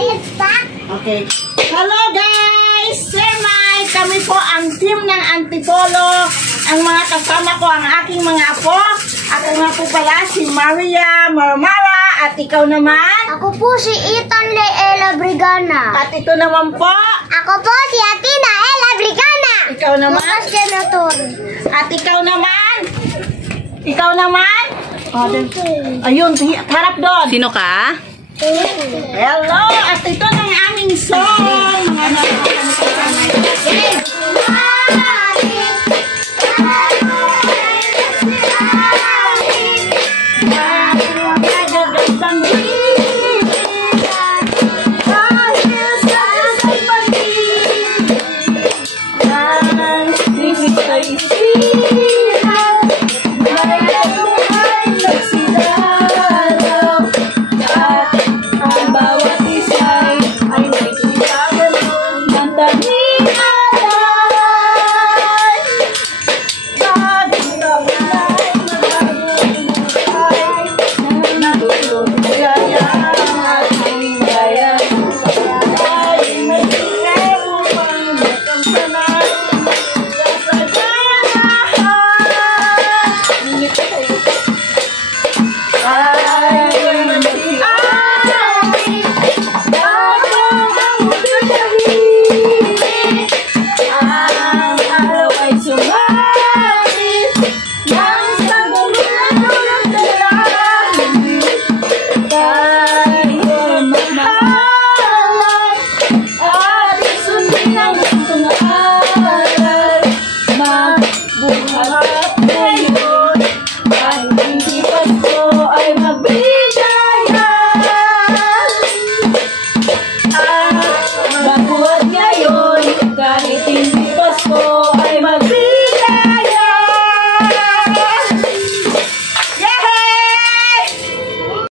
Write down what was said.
Okay. Hello guys! Sir Mike, kami po ang team ng Antipolo. Ang mga kasama ko, ang aking mga apo. Ako nga po pala si Maria Marmara. At ikaw naman? Ako po si Ethan Leela Brigana. At ito naman po? Ako po si Atina Ella Brigana. Ikaw naman? Mga senator. At ikaw naman? Ikaw naman? Ayun, harap doon. Sino ka? Hello! At ito ng aming song. Okay. Bawat isa